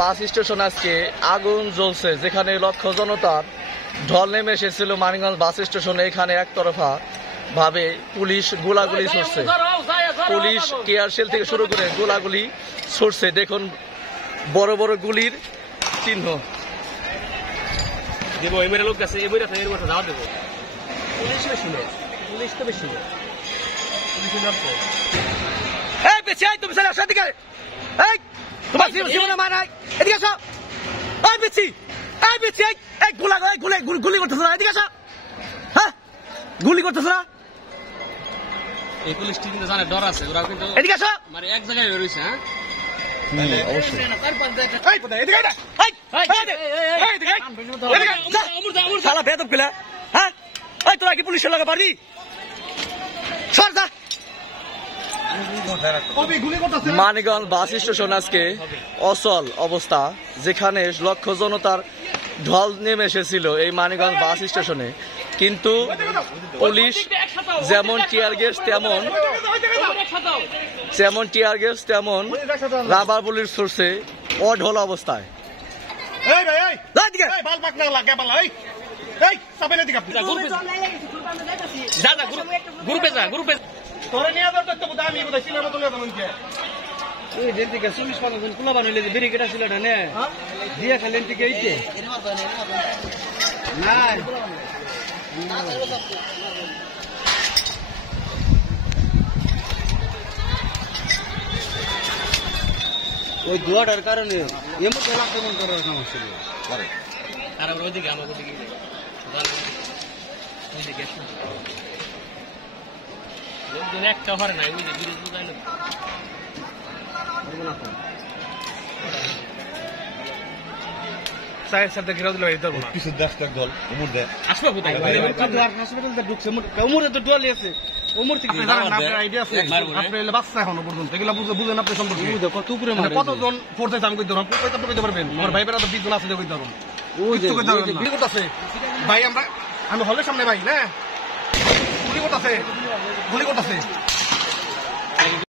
Bus station আজকে আগুন জ্বলছে, যেখানে লক্ষ জনতার ঢল নেমে এসেছিল মানিকগঞ্জ বাস স্টেশনে। এখানে একতরফা ভাবে পুলিশ গোলাগুলি ছুটছে, পুলিশ টিয়ারশেল থেকে শুরু করে গোলাগুলি ছুটছে। দেখুন বড় বড় গুলির চিহ্ন। তোমার জীবনে মানায় এদিকে আসো, এই বিচ্ছি, এই বিচ্ছি, এই গুলি করতেছ না, এদিকে আসো। হ্যাঁ, গুলি করতেছ না, এই পুলিশ টিম জানে ডর আছে, ওরা কিন্তু এদিকে আসো, মানে এক জায়গায় বেরোইছে। হ্যাঁ অবশ্যই শালা বেদব পেলা। হ্যাঁ, এই তোরা কি পুলিশের লগে পারবি? সর যা। মানিকগঞ্জ বাস স্টেশন আজকে অচল অবস্থা, যেখানে লক্ষ জনতার ঢল নেমে এসেছিল এই মানিকগঞ্জ বাস স্টেশনে। কিন্তু পুলিশ যেমন টিয়ার গ্যাস তেমন রাবার বুলেট ছুড়ছে অঢল অবস্থায়। ওই ধোয়াটার কারণে এমন আক্রমণ করার সমস্যা আর আমরা ওইদিকে আমাকে দিকে একটা হরে নাই ওই যে বিরোধ বুঝাইল সাথে ঘিরা দিল এই ধরবো না কিছু 10টা দল ওমর দেয় আসবে কোথায় হাসপাতালে ঢুকছে ওমরে তো ডল আছে ওমর থেকে আপনার আইডিয়া আছে? আপনি বাচ্চা এখনো পর্যন্ত এগুলা বুঝেন আপনি সম্পর্কে কত উপরে মারে কতজন ফোর্সে আমি কইতে পারবো, কইতে পারবেন? আমার ভাই বেড়া তো 20 জন আছে, কইতে পারবো। ওই যে গুলি করতেছে ভাই, আমি হলের সামনে ভাই না, গুলি করতেছে।